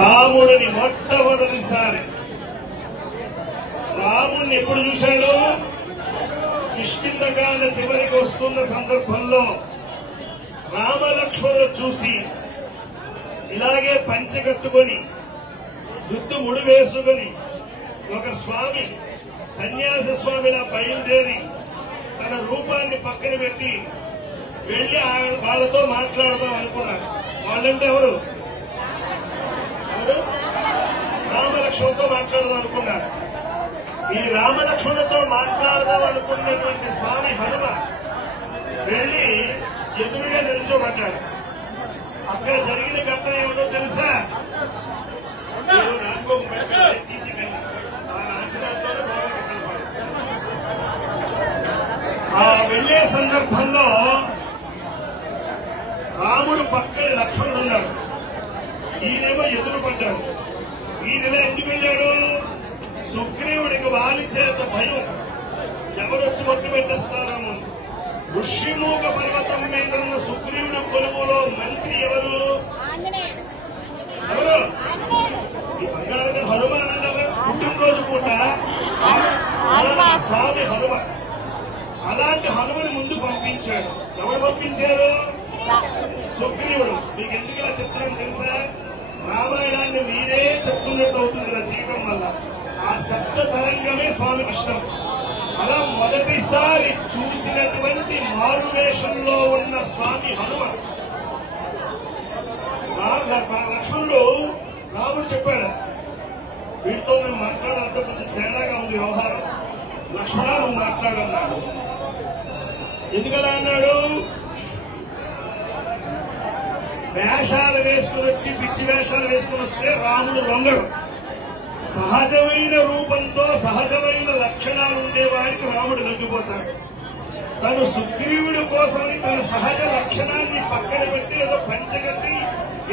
రాముడిని మొట్టమొదటిసారి రాముడిని ఎప్పుడు చూశాడు? కిష్కింధకాండ చివరికి వస్తున్న సందర్భంలో రామలక్ష్మణులు చూసి ఇలాగే పంచె కట్టుకొని దుద్దు ముడి వేసుకుని ఒక స్వామి సన్యాసి స్వామిలా బయలుదేరి తన రూపాన్ని పక్కన పెట్టి వెళ్లి వాళ్ళతో మాట్లాడదాం అనుకున్నారు. వాళ్ళంటే ఎవరు? రామలక్ష్మణులతో మాట్లాడదాం అనుకున్నారు. ఈ రామలక్ష్మణులతో మాట్లాడదాం అనుకున్నటువంటి స్వామి హనుమ వెళ్లి ఎదురుగా నిల్చోబడ్డాడు. అక్కడ జరిగిన ఘటన ఏమిటో తెలుసా? తీసుకెళ్ళి ఆ రాజనాథంతో ఆ వెళ్లే సందర్భంలో రాముడు పక్కన లక్ష్మణుడు ఉన్నాడు. ఈయనేమో ఎదురు పడ్డాడు. ఈయనలా ఎందుకు వెళ్ళాడు? సుగ్రీవుడికి వాలి చేత భయం, ఎవరొచ్చి మొట్టు పెట్టేస్తారని. ఋష్యమూక పర్వతం మీదన్న సుగ్రీవుడి కొలువులో మంత్రి ఎవరు? ఎవరు? ఈ బంగారు హనుమాన్ అంటారా? పుట్టినరోజు పూట స్వామి హనుమ. అలాంటి హనుమని ముందు పంపించాడు. ఎవరు పంపించారు? సుగ్రీవుడు. మీకు ఎందుకు ఇలా చెప్తున్నాను తెలుసా? రామాయణాన్ని మీరే చెప్తున్నట్టు అవుతుంది రచయితం వల్ల. ఆ శబ్ద తరంగమే స్వామికి ఇష్టం. అలా మొదటిసారి చూసినటువంటి మారువేషంలో ఉన్న స్వామి హనుమ. లక్ష్మణుడు రాముడు చెప్పాడు, వీటితో మేము మాట్లాడాలంటే కొంచెం తేడాగా ఉంది వ్యవహారం, లక్ష్మణ నువ్వు మాట్లాడన్నాడు. ఎందుకలా అన్నాడు? వేషాలు వేసుకుని వచ్చి పిచ్చి వేషాలు వేసుకుని వస్తే రాముడు లొంగడు. సహజమైన రూపంతో సహజమైన లక్షణాలు ఉండేవాడికి రాముడు లొంగిపోతాడు. తను సుగ్రీవుడి కోసమని తన సహజ లక్షణాన్ని పక్కన పెట్టి ఏదో పంచగట్టి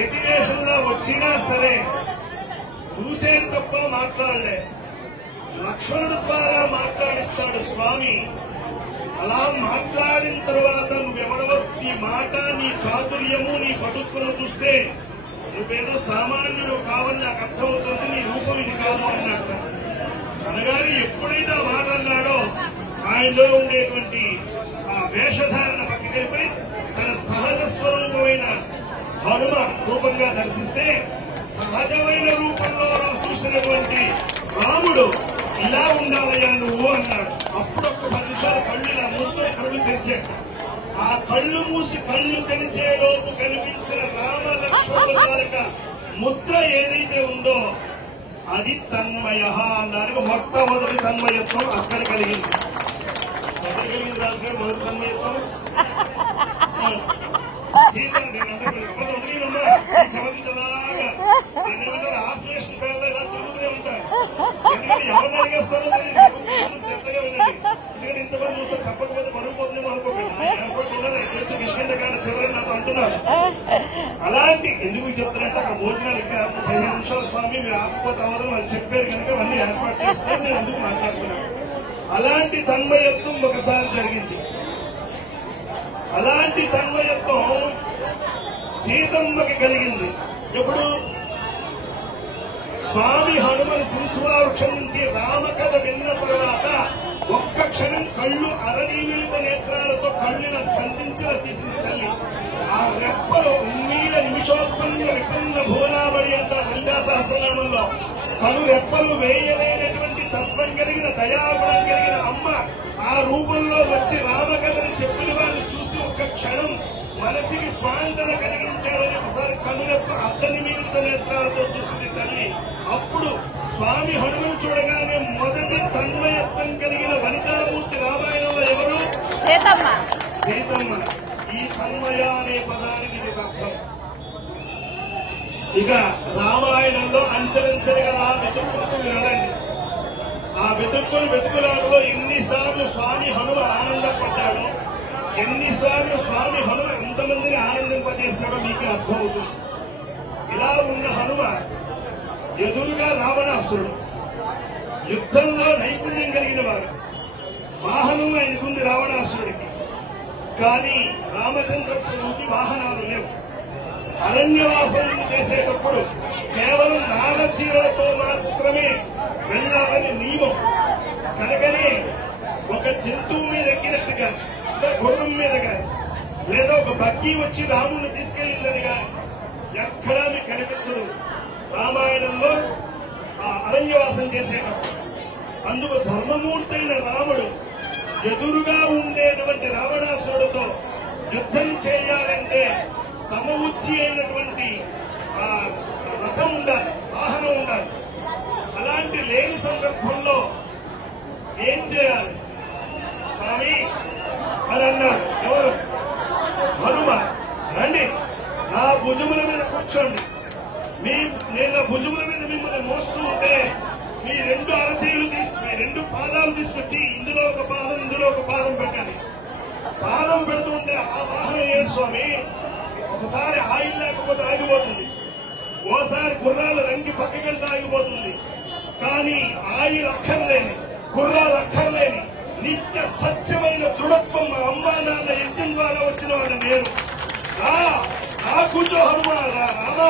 ఎటివేషన్లో వచ్చినా సరే చూసేది తప్ప మాట్లాడలే. లక్ష్మణుడి ద్వారా మాట్లాడిస్తాడు స్వామి. అలా మాట్లాడిన తర్వాత నువ్వెవడవో నీ మాట, నీ చాతుర్యము, నీ పటుత్వము చూస్తే నువ్వేదో సామాన్యుడు కావని నాకు అర్థమవుతుంది, నీ రూపం ఇది కాదు అన్నట్ట. అనగానే ఎప్పుడైతే ఆ మాట అన్నాడో ఆయనలో ఉండేటువంటి ఆ వేషధారణ పక్కకెళ్ళిపోయి తన సహజ స్వరూపమైన హనుమ రూపంగా దర్శిస్తే సహజమైన రూపంలో చూసినటువంటి రాముడు ఇలా ఉండాలయ్యా నువ్వు అన్నాడు. అప్పుడు ఒక్క 10 నిమిషాలు కళ్ళు ఇలా మూసుకొని కళ్ళు తెరిచాడు. ఆ కళ్ళు మూసి కళ్ళు తెరిచేలోపు కనిపించిన రామ లక్ష్మణుల ముద్ర ఏదైతే ఉందో అది తన్మయ అన్నాడు. మొట్టమొదటి తన్మయత్వం అక్కడ కలిగింది. ఎక్కడ కలిగింది రాజుగారు? మొదటి తన్మయత్వం సీత. ఎవరు వదిలినమ్మా చమకించలాగా ఏమంటారు, ఆశ్లేషన్ పేర్లు ఇలా తిరుగుతూనే ఉంటారు. ఎందుకంటే ఎవరిని అడిగేస్తారో తెలియదు. శ్రద్ధగా వినండి. ఎందుకంటే ఇంతమంది చూస్తే చెప్పకపోతే మరుగుపోతుందేమో అనుకోకండి. ఎయిర్పోర్ట్ ఉండాలి తెలుసు. కిష్కింధకాండ చివరని నాతో అంటున్నారు. అలాంటి ఎందుకు చెప్తారంటే అక్కడ భోజనాలు ఇంకా 15 నిమిషాల స్వామి మీరు ఆకపోతే అవ్వదని వాళ్ళు చెప్పారు కనుక అవన్నీ ఏర్పాటు చేస్తారు. నేను ఎందుకు మాట్లాడుతున్నాను. అలాంటి తన్మయత్వం ఒకసారి జరిగింది. అలాంటి తన్మయత్వం సీతమ్మకి కలిగింది. ఎప్పుడు? స్వామి హనుమని శిశువావృక్షం నుంచి రామకథ విన్న తర్వాత ఒక్క క్షణం కళ్ళు అరనీమిలిత నేత్రాలతో కళ్ళున స్పందించిన తీసింది తల్లి. ఆ రెప్పలు ఉమ్మీల నిమిషోత్పన్న విపన్న భువనావళి అంటారు లలితా సహస్రనామంలో. కను రెప్పలు వేయలేనటువంటి తత్వం కలిగిన దయాగుణం కలిగిన అమ్మ ఆ రూపంలో వచ్చి రామకథని చెప్పిన వాళ్ళని చూసి ఒక్క క్షణం మనసుకి స్వాంతన కలిగించాలని ఒకసారి కనురెప్ప అర్ధనిమీలిత నేత్రాలతో చూసింది తల్లి. అప్పుడు స్వామి హనుమను చూడగానే మొదటి తన్మయత్వం కలిగిన వనితామూర్తి రామాయణంలో ఎవరు? సీతమ్మ. సీతమ్మ. ఈ తన్మయ అనే పదానికి ఇది అర్థం. ఇక రామాయణంలో అంచెలంచెలుగా వెతుక్కుంటూ వెళ్ళండి. ఆ వెతుకులాటలో ఎన్నిసార్లు స్వామి హనుమ ఆనందపడ్డాడో, ఎన్నిసార్లు స్వామి హనుమ ఎంతమందిని ఆనందింపజేశాడో మీకు అర్థమవుతుంది. ఇలా ఉన్న హనుమ ఎదురుగా రావణాసురుడు, యుద్ధంలో నైపుణ్యం కలిగిన వాడు. వాహనం ఆయనకుంది రావణాసురుడికి. కానీ రామచంద్ర ప్రభువుకి వాహనాలు లేవు. అరణ్యవాసం చేసేటప్పుడు బగ్గి వచ్చి రాముడిని తీసుకెళ్లిందని కానీ ఎక్కడా మీకు కనిపించదు. రామాయణంలో ఆ అరణ్యవాసం చేసేటప్పుడు అందుకు ధర్మమూర్తైన రాముడు ఎదురుగా ఉండేటువంటి రావణాసురుడితో యుద్ధం చేయాలంటే సమవుచ్చి అయినటువంటి ఆ రథం ఉండాలి, వాహనం ఉండాలి. అలాంటి లేని సందర్భంలో ఏం చేయాలి స్వామి అని అన్నాడు. ఎవరు? హనుమ. రండి, నా భుజముల మీద కూర్చోండి. నేను భుజముల మీద మిమ్మల్ని మోస్తూ ఉంటే మీ రెండు అరచేయులు మీ రెండు పాదాలు తీసుకొచ్చి ఇందులో ఒక పాదం ఇందులో ఒక పాదం పెట్టండి. పాదం పెడుతుంటే ఆ వాహనం ఏంటి స్వామి? ఒకసారి ఆయిల్ లేకపోతే ఆగిపోతుంది, ఓసారి గుర్రాలు రంగి పక్కకెళ్తే ఆగిపోతుంది. కానీ ఆయిల్ అక్కర్లేని, గుర్రాలు అక్కర్లేని నిత్య సత్యమైన దృఢత్వం మా అమ్మా నాన్న యజ్ఞం ద్వారా వచ్చిన వాడు నేను. నా కూర్చో హనుమ, రామా,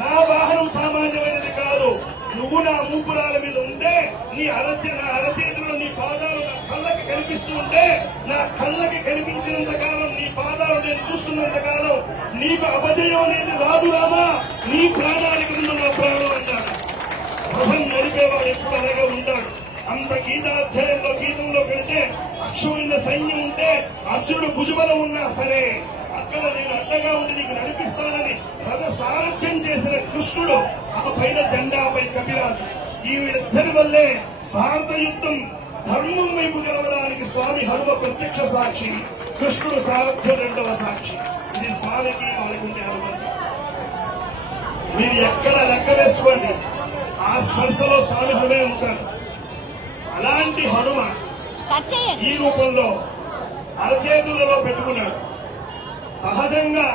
నా వాహనం సామాన్యమైనది కాదు. నువ్వు నా మూపురాల మీద ఉంటే నా అరచేతిలో నీ పాదాలు నా కళ్ళకి కనిపిస్తూ ఉంటే, నా కళ్ళకి కనిపించినంత కాలం నీ పాదాలు నేను చూస్తున్నంత కాలం నీకు అపజయం అనేది రాదు రామా. నీ ప్రాణానికి ముందు నా ప్రాణం అన్నాడు. రథం నడిపేవాడు ఎప్పుడు అలాగే ఉంటాడు. అంత గీతంలో పెడితే అక్షమైన సైన్యం ఉంటే అర్జునుడు భుజబలం ఉన్నా సరే అక్కడ నేను అడ్డగా ఉండి నీకు నడిపిస్తానని రథ సారథ్యం చేసిన కృష్ణుడు, ఆ పైన జెండాపై కపిరాజు. ఈ వీళ్ళిద్దరి వల్లే భారత యుద్ధం ధర్మం వైపు గెలవడానికి స్వామి హనుమ ప్రత్యక్ష సాక్షి, కృష్ణుడు సారథ్యం రెండవ సాక్షి. ఇది స్వామికి వాళ్ళకుండే అనుబంధం. మీరు ఎక్కడ లెక్క వేసుకోండి, ఆ స్పర్శలో స్వామి హనుమే ఉంటారు. అలాంటి హనుమ ఈ రూపంలో అరచేతులలో పెట్టుకున్నాడు. సహజంగా